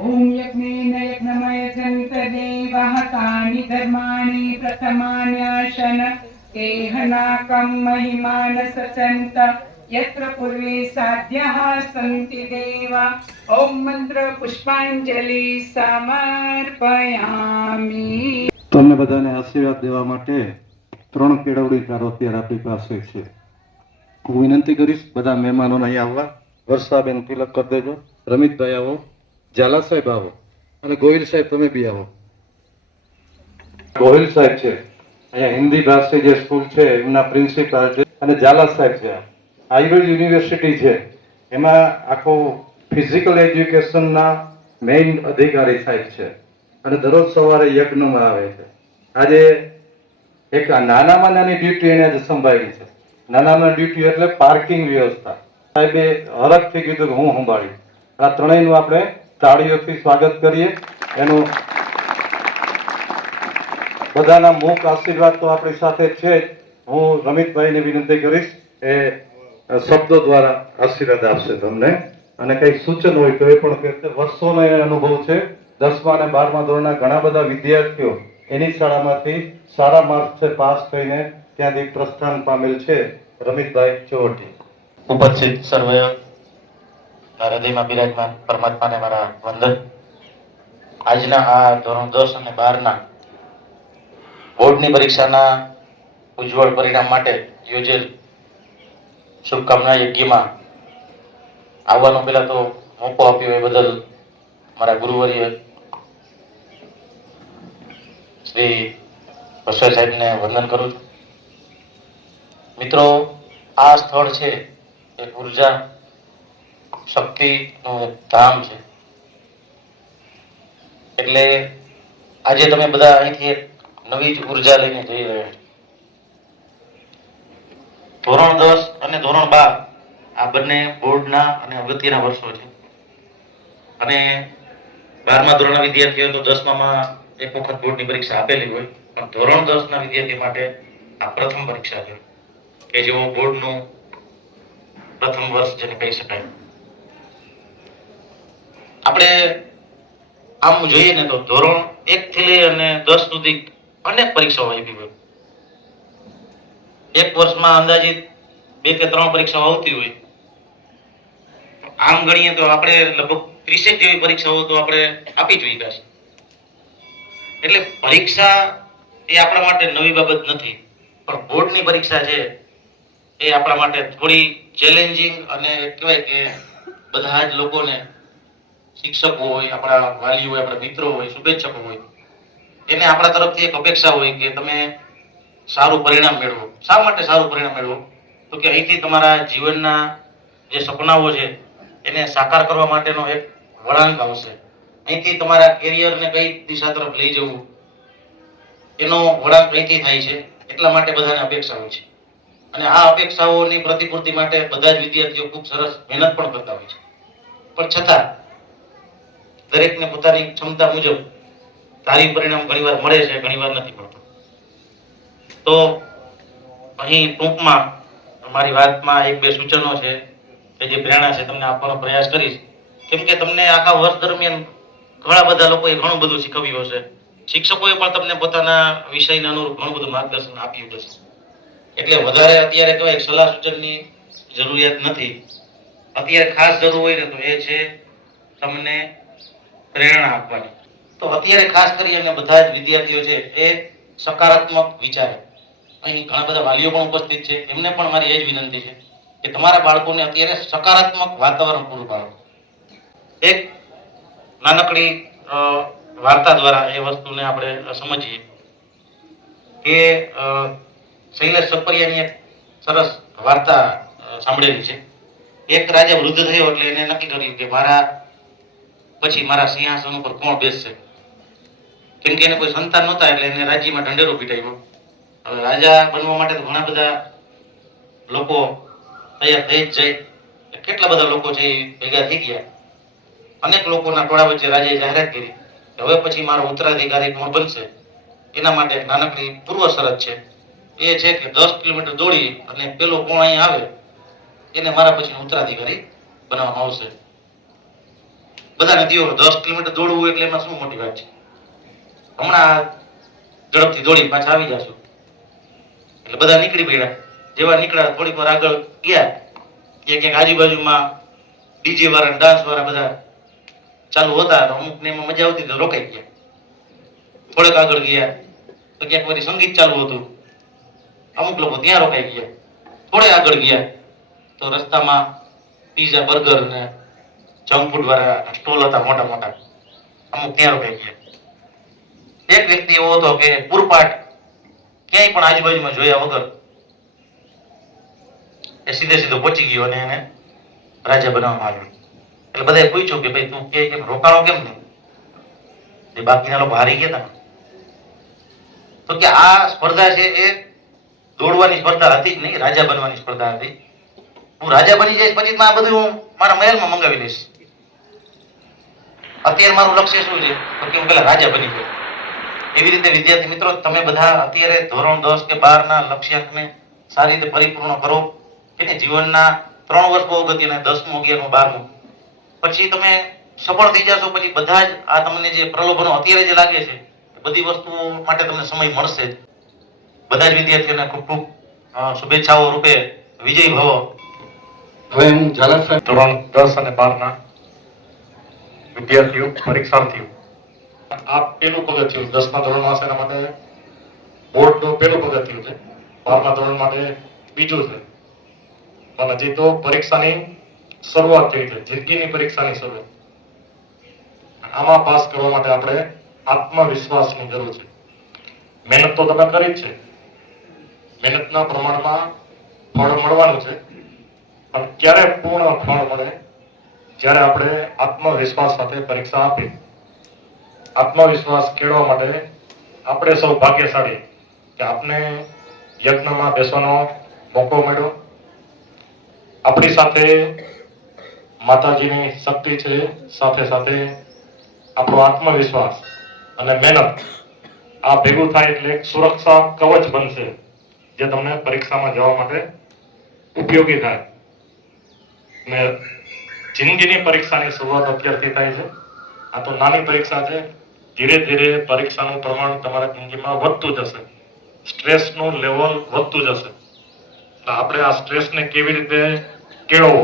ओम यज्ञेन यज्ञमयजन्त देवः तानि धर्माणि प्रथमान्याशन केहनाकं महिमान सचन्त यत्र पूर्वे साध्यः सन्ति देवा। ओम मंत्र पुष्पांजलि समर्पयामि। તમને બધાને આશીર્વાદ દેવા માટે 3 કેળવણીકારો અત્યારે આપણી પાસે છે. હું વિનંતી કરીશ બધા મહેમાનોને અહીં આવવા. વર્ષાબેન તિલક કરી દેજો. રમિતભાઈ આવો, ઝાલા સાહેબ આવો અને ગોહિલ સાહેબ તમે બી આવો. ગોહિલ સાહેબ છે અહીંયા હિન્દી ભાષી જે સ્કૂલ છે એમના પ્રિન્સિપાલ છે અને ઝાલા સાહેબ છે આયુર્વેદ યુનિવર્સિટી છે એમાં આખું ફિઝિકલ એજ્યુકેશનના મેઇન અધિકારી સાહેબ છે અને દરરોજ સવારે યજ્ઞમાં આવે છે. આજે એક નાનામાં નાની ડ્યુટી એને આજે સંભાળી છે. નાનામાં ડ્યુટી એટલે પાર્કિંગ વ્યવસ્થા. સાહેબે હરખથી કીધું કે હું સંભાળી. આ ત્રણેયનું આપણે તાળીઓથી સ્વાગત કરીએ. એનું બધાના મુખ આશીર્વાદ તો આપણી સાથે છે જ. હું રમિતભાઈને વિનંતી કરીશ એ શબ્દો દ્વારા આશીર્વાદ આપશે તમને અને કંઈક સૂચન હોય તો એ પણ કહેશે. વર્ષોનો એ અનુભવ છે. 10મા અને 12મા ધોરણના ઘણા બધા વિદ્યાર્થીઓ એની શાળામાંથી સારા માર્ક્સે પાસ થઈને ત્યાંથી પ્રસ્થાન પામેલ છે. રમિતભાઈ ચોવટી. ઉપસ્થિત સર્વે હૃદયમાં બિરાજમાન પરમાત્માને મારા વંદન. આજના આ ધોરણ 10 અને 12ના બોર્ડની પરીક્ષાના ઉજ્જવળ પરિણામ માટે યોજેલ શુભકામના યજ્ઞમાં આવવાનો પહેલા તો મોકો આપ્યો એ બદલ મારા ગુરુવર્ય શ્રી વસોઈ સાહેબને વંદન કરું છું. મિત્રો, આ સ્થળ છે એ ઉર્જા શક્તિનું ધામ છે. એટલે આજે તમે બધા અહીંથી એક નવી જ ઉર્જા લઈને જઈ રહ્યા છો. ધોરણ 10 અને ધોરણ 12 આ બંને બોર્ડના અને અગત્યના વર્ષો છે અને 12મા ધોરણના વિદ્યાર્થીઓ તો 10મામાં એક વખત બોર્ડની પરીક્ષા આપેલી હોય, પણ ધોરણ 10ના વિદ્યાર્થી માટે આ પ્રથમ પરીક્ષા છે કે જેઓ બોર્ડનું પ્રથમ વર્ષ જેને કહી શકાય. આપણે આમ જોઈએ ને તો ધોરણ 1 થી લઈ અને 10 સુધી અનેક પરીક્ષાઓ આપી હોય. એક વર્ષમાં અંદાજિત 2 કે 3 પરીક્ષાઓ આવતી હોય. આમ ગણીએ તો આપણે લગભગ 30 જેવી પરીક્ષાઓ તો આપણે આપી જ ગયા છે. એટલે પરીક્ષા એ આપણા માટે નવી બાબત નથી, પણ બોર્ડની પરીક્ષા છે એ આપણા માટે થોડી ચેલેન્જિંગ અને કહેવાય કે બધા જ લોકોને, શિક્ષકો હોય, આપણા વાલીઓ હોય, આપણા મિત્રો હોય, શુભેચ્છકો હોય, એને આપણા તરફથી એક અપેક્ષા હોય કે તમે સારું પરિણામ મેળવો. શા માટે સારું પરિણામ મેળવો? તો કે અહીંથી તમારા જીવનના જે સપનાઓ છે એને સાકાર કરવા માટેનો એક વળાંક આવશે. અહીંથી તમારા કેરિયરને કઈ દિશા તરફ લઈ જવું એનો વળાંક અહીંથી થાય છે. એટલા માટે બધાને અપેક્ષા હોય છે અને આ અપેક્ષાઓની પ્રતિપૂર્તિ માટે બધા જ વિદ્યાર્થીઓ ખૂબ સરસ મહેનત પણ કરતા હોય છે. પણ છતાં દરેકને પોતાની ક્ષમતા મુજબ સારી પરિણામ ઘણીવાર મળે છે, ઘણીવાર નથી મળતું. તો અહીં ટૂંકમાં મારી વાતમાં 1-2 સૂચનો છે કે જે પ્રેરણા છે તમને આપવાનો પ્રયાસ કરીશ. કેમ કે તમને આખા વર્ષ દરમિયાન ઘણા બધા લોકોએ ઘણું બધું શીખવ્યું હશે. શિક્ષકોએ પણ તમને પોતાના વિષયને અનુરૂપ ઘણું બધું માર્ગદર્શન આપ્યું હશે. એટલે વધારે અત્યારે કહેવાય સલાહ સૂચનની જરૂરિયાત નથી. અત્યારે ખાસ જરૂર હોય ને તો એ છે તમને પ્રેરણા આપવાની. તો અત્યારે ખાસ કરી અને બધા જ વિદ્યાર્થીઓ છે એ સકારાત્મક વિચારે. અહીં ઘણા બધા વાલીઓ પણ ઉપસ્થિત છે, એમને પણ મારી એ જ વિનંતી છે કે તમારા બાળકોને અત્યારે સકારાત્મક વાતાવરણ પૂરું પાડો. એક નાનકડી વાર્તા દ્વારા એ વસ્તુને આપણે સમજીએ કે શૈલેષ સપરિયાની એક સરસ વાર્તા સાંભળેલી છે. એક રાજા વૃદ્ધ થયો એટલે એને નક્કી કર્યું કે મારા પછી મારા સિંહાસન ઉપર કોણ બેસશે. કેમ કે એને કોઈ સંતાન નહોતા એટલે એને રાજ્યમાં ઢંઢેરો પીટાવ્યો. હવે રાજા બનવા માટે તો ઘણા બધા લોકો તૈયાર થઈ જ જાય. કેટલા બધા લોકો છે એ ભેગા થઈ ગયા. અનેક લોકોના ટોળા વચ્ચે રાજાએ જાહેરાત કરી કે હવે પછી મારો ઉત્તરાધિકારી કોણ બનશે એના માટે નાનકડી પૂર્વ શરત છે. એ છે કે 10 કિલોમીટર દોડી અને પેલો કોણ અહીં આવે એને મારા પછી ઉત્તરાધિકારી બનાવવામાં આવશે. બધા નદીઓ 10 કિલોમીટર દોડવું એટલે એમાં શું મોટી વાત છે. હમણાં ઝડપથી દોડી પાછા આવી જશું. એટલે બધા નીકળી પડ્યા. જેવા નીકળ્યા થોડીક વાર આગળ ગયા ક્યાંક આજુબાજુમાં ડીજે વાળા ડાન્સ વાળા બધા ચાલુ હતા તો અમુક ને એમાં મજા આવતી તો રોકાઈ ગયા. થોડેક આગળ ગયા તો ક્યાંક વળી સંગીત ચાલુ હતું, અમુક લોકો ત્યાં રોકાઈ ગયા. થોડે આગળ ગયા તો રસ્તામાં પીઝા બર્ગર ને જંક ફૂડ વાળા સ્ટોલ હતા મોટા મોટા, અમુક ત્યાં રોકાઈ ગયા. એક વ્યક્તિ એવો હતો કે પૂરપાટ ક્યાંય પણ આજુબાજુમાં જોયા વગર એ સીધો પહોંચી ગયો અને એને રાજા બનાવવામાં આવ્યો. એટલે બધાએ પૂછ્યું કે ભાઈ તું કેમ રોકાણો કેમ નહીં? એ બાકીના લોકો હારી ગયા હતા. તો કે આ સ્પર્ધા છે એ દોડવાની સ્પર્ધા હતી જ નહીં, રાજા બનવાની સ્પર્ધા હતી. હું રાજા બની જઈશ પછી આ બધું હું મારા મહેલમાં મંગાવી લઈશ. અત્યારે મારું લક્ષ્ય શું છે તો કે હું પેલા રાજા બની ગયો. એવી રીતે વિદ્યાર્થી મિત્રો તમે બધા અત્યારે ધોરણ 10 કે 12 ના લક્ષ્યાંકને સારી રીતે પરિપૂર્ણ કરો. કે જીવનના 3 વર્ષ બહુ અગત્યના, 10મું 11મું 12મું પછી તમે સફળ થઈ જશો. પછી બધા જ આ તમને જે પ્રલોભનો અત્યારે જે લાગે છે બધી વસ્તુઓ માટે તમને સમય મળશે જ. બધા જ વિદ્યાર્થીઓને ખૂબ ખૂબ શુભેચ્છાઓ રૂપે વિજય ભવ. હવે હું ઝાલા સાહેબ ધોરણ 10 અને 12 ના વિદ્યાર્થીઓ પરીક્ષાર્થીઓ આ પેલું પગથિયું 10મા ધોરણમાં છે એના માટે બોર્ડનું પેલું પગથિયું છે, 12મા ધોરણ માટે બીજું છે. પણ હજી તો પરીક્ષાની શરૂઆત થઈ છે, જિંદગીની પરીક્ષાની શરૂઆત. આમાં પાસ કરવા માટે આપણે આત્મવિશ્વાસની જરૂર છે. મહેનત તો તમે કરી જ છે, મહેનતના પ્રમાણમાં ફળ મળવાનું છે, પણ ક્યારે પૂર્ણ ફળ મળે? જ્યારે આપણે આત્મવિશ્વાસ સાથે પરીક્ષા આપી. આત્મવિશ્વાસ કેળવવા માટે આપણે સૌ ભાગ્યશાળી કે આપણે યજ્ઞમાં બેસવાનો મોકો મળ્યો. આપણી સાથે માતાજીની શક્તિ છે, સાથે સાથે આપણો આત્મવિશ્વાસ અને મહેનત આ ભેગું થાય એટલે એક સુરક્ષા કવચ બનશે જે તમને પરીક્ષામાં જવા માટે ઉપયોગી થાય. ને જિંદગીની પરીક્ષાની શરૂઆત અત્યારથી થાય છે. આ તો નાની પરીક્ષા છે. ધીરે ધીરે પરીક્ષાનું પ્રમાણ તમારા જિંદગીમાં વધતું જશે, સ્ટ્રેસનું લેવલ વધતું જશે. તો આપણે આ સ્ટ્રેસને કેવી રીતે કેળવવો?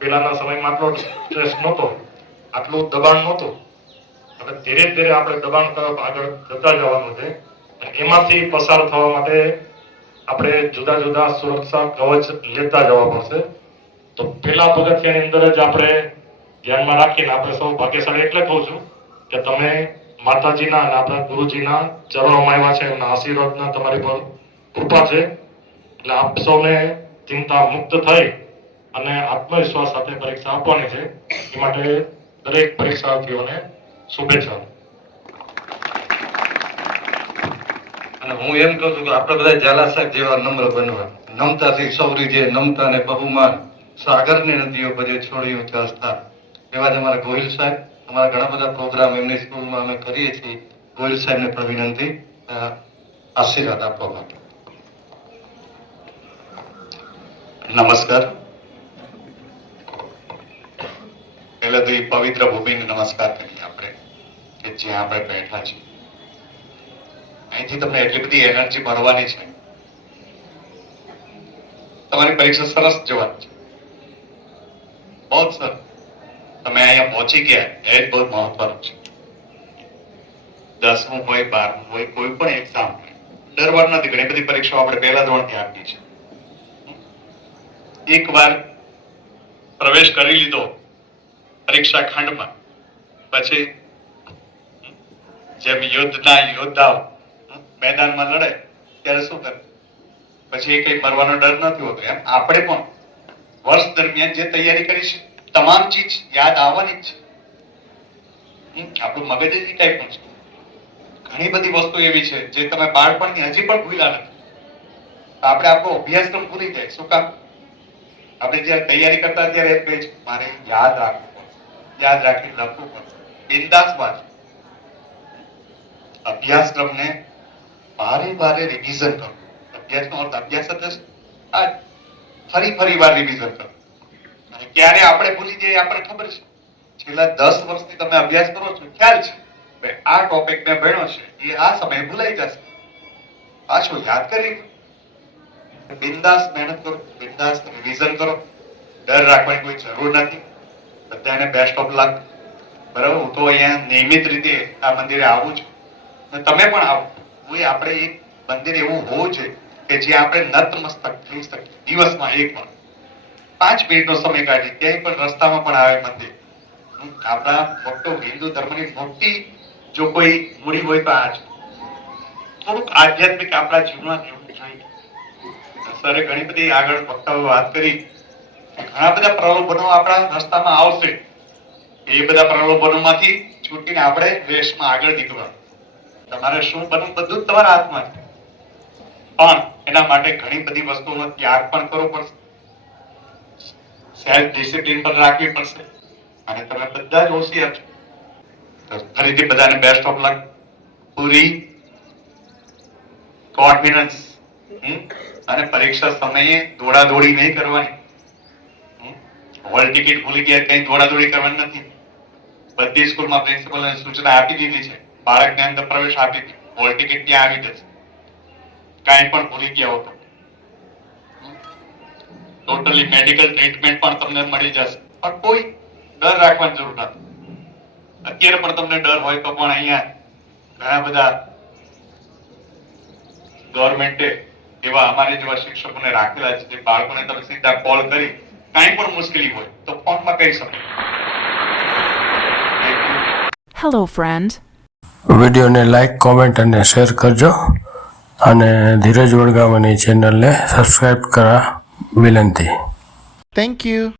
પહેલાના સમયમાં આટલો સ્ટ્રેસ નહોતો, આટલું દબાણ નહોતું. હવે ધીરે ધીરે આપણે દબાણ તરફ આગળ જતા જવાનું છે. એમાંથી પસાર થવા માટે આપણે જુદા જુદા સુરક્ષા કવચ લેતા જવા પડશે. તો પેલા પગથિયાની અંદર જ આપણે ધ્યાનમાં રાખીને આપણે સૌ ભાગ્યશાળી એટલે કહું છું કે તમે માતાજીના અને આપણા ગુરુજીના ચરણોમાં આવ્યા છે, એમના આશીર્વાદના તમારી પર કૃપા છે. એટલે આપ સૌને ચિંતા મુક્ત થઈ અને આત્મવિશ્વાસ સાથે પરીક્ષા આપવાની છે. એ માટે દરેક પરીક્ષાર્થીઓને શુભેચ્છા. અને હું એમ કહું છું કે આપણે બધા ઝાલા સાહેબ જેવા નમ્ર બનવા, નમતાથી સૌરી જે નમતા ને બહુમાન સાગરની નદીઓ ભજે છોડી ઊંચા સ્થાન. એવા જ અમારા ગોહિલ સાહેબ, અમારા ઘણા બધા પ્રોગ્રામ એમની સ્કૂલમાં અમે કરીએ છીએ. ગોહિલ સાહેબને પણ વિનંતી આશીર્વાદ આપવા માટે. નમસ્કાર. પહેલા તો એ પવિત્ર ભૂમિને નમસ્કાર કરીએ આપણે કે જ્યાં આપણે બેઠા છીએ. અહીંથી તમને એટલી બધી એનર્જી મળવાની છે. તમારી પરીક્ષા સરસ જવાની છે, બહુ સરસ. તમે અહીંયા પહોંચી ગયા એ જ બહુ મહત્વનું છે. 10મું હોય 12મું હોય કોઈ પણ એક્ઝામ હોય, ડરવાનું નથી. ઘણી બધી પરીક્ષાઓ આપણે પહેલા ધોરણથી આપી છે. એકવાર પ્રવેશ કરી લીધો પરીક્ષા ખંડમાં પછી જેમ યુદ્ધના યોદ્ધાઓ મેદાનમાં લડે ત્યારે શું કરે, પછી કઈ મરવાનો ડર નથી હોતો. એમ આપણે પણ વર્ષ દરમિયાન જે તૈયારી કરી છે તમામ ચીજ યાદ આવવાની જ છે. આપણું મગજ જ એ ટાઈપનું છે. ઘણી બધી વસ્તુ એવી છે જે તમે બાળપણની હજી પણ ભૂલ્યા નથી. આપણે આપણો અભ્યાસક્રમ ભૂલી જાય. શું કામ? આપણે જયારે તૈયારી કરતા ત્યારે એમ કહે છે મારે યાદ રાખવું પડશે, યાદ રાખીને લખવું પડશે. બિંદાસ વાત. અભ્યાસક્રમને બારે બારે રિવિઝન કરો. અભ્યાસનો અર્થ અભ્યાસ જ છે. ફરી વાર રિવિઝન કરો. અને ક્યારે આપણે ભૂલી જઈએ આપણને ખબર છે. છેલ્લા 10 વર્ષથી તમે અભ્યાસ કરો છો, ખ્યાલ છે ભાઈ આ ટોપિક મેં ભણ્યો છે, એ આ સમયે ભૂલાઈ જશે, પાછો યાદ કરી બિંદાસ મહેનત કરો, બિંદાસ રિવિઝન કરો, ડર રાખવાની કોઈ જરૂર નથી. બધાને બેસ્ટ ઓફ લક. બરાબર, હું તો અહીંયા નિયમિત રીતે આ મંદિરે આવું છું અને તમે પણ આવો. આપણે એક મંદિર એવું હોવું જોઈએ કે જે આપણે નતમસ્તક થઈ શકીએ. દિવસમાં એક વાર 5 મિનિટનો સમય કાઢી ક્યાંય પણ રસ્તામાં પણ આવે મંદિર. આપણા ભક્તો હિન્દુ ધર્મની મોટી જો કોઈ મૂડી હોય તો આ છે. થોડુંક આધ્યાત્મિક આપણા જીવનમાં રહેવું જોઈએ. સરે ઘણી બધી આગળ વક્તાઓ વાત કરી, ઘણા બધા પ્રલોભનો આપણા રસ્તામાં આવશે. એ બધા પ્રલોભનોમાંથી છૂટીને આપણે રેસમાં આગળ નીકળવાનું. તમારે શું બનવું બધું જ તમારા હાથમાં છે, પણ એના માટે ઘણી બધી વસ્તુઓનો ત્યાગ પણ કરવો પડશે, સેલ્ફ ડિસિપ્લિન પણ રાખવી પડશે. અને તમે બધા જ હોશિયાર છો. તો ફરીથી બધાને best of luck. Puri confidence અને પરીક્ષા સમયે દોડાદોડી નહીં કરવાની. હોલ ટિકિટ ભૂલી ગયા કઈ દોડાદોડી કરવાની નથી. બધી સ્કૂલમાં પ્રિન્સિપલને સૂચના આપી દીધી છે, બાળકને અંદર પ્રવેશ આપી દીધી, હોલ ટિકિટ ત્યાં આવી જશે. કાંઈ પણ ભૂલી ગયા હો તો ટોટલી મેડિકલ ટ્રીટમેન્ટ પણ તમને મળી જશે, પણ કોઈ ડર રાખવાની જરૂર નથી. અત્યારે પણ તમને ડર હોય તો પણ અહીંયા ઘણા બધા ગવર્મેન્ટે એવા અમારે જેવા શિક્ષકોને રાખેલા છે જે બાળકોને તમે સીધા કોલ કરી કાંઈ પણ મુશ્કેલી હોય તો ફોનમાં કહી શકો. Hello, friend. વિડીયોને લાઈક, કોમેન્ટ અને શેર કરજો અને ધીરજ વડગાવાની ચેનલને સબસ્ક્રાઈબ કરવા વિનંતી. Thank you.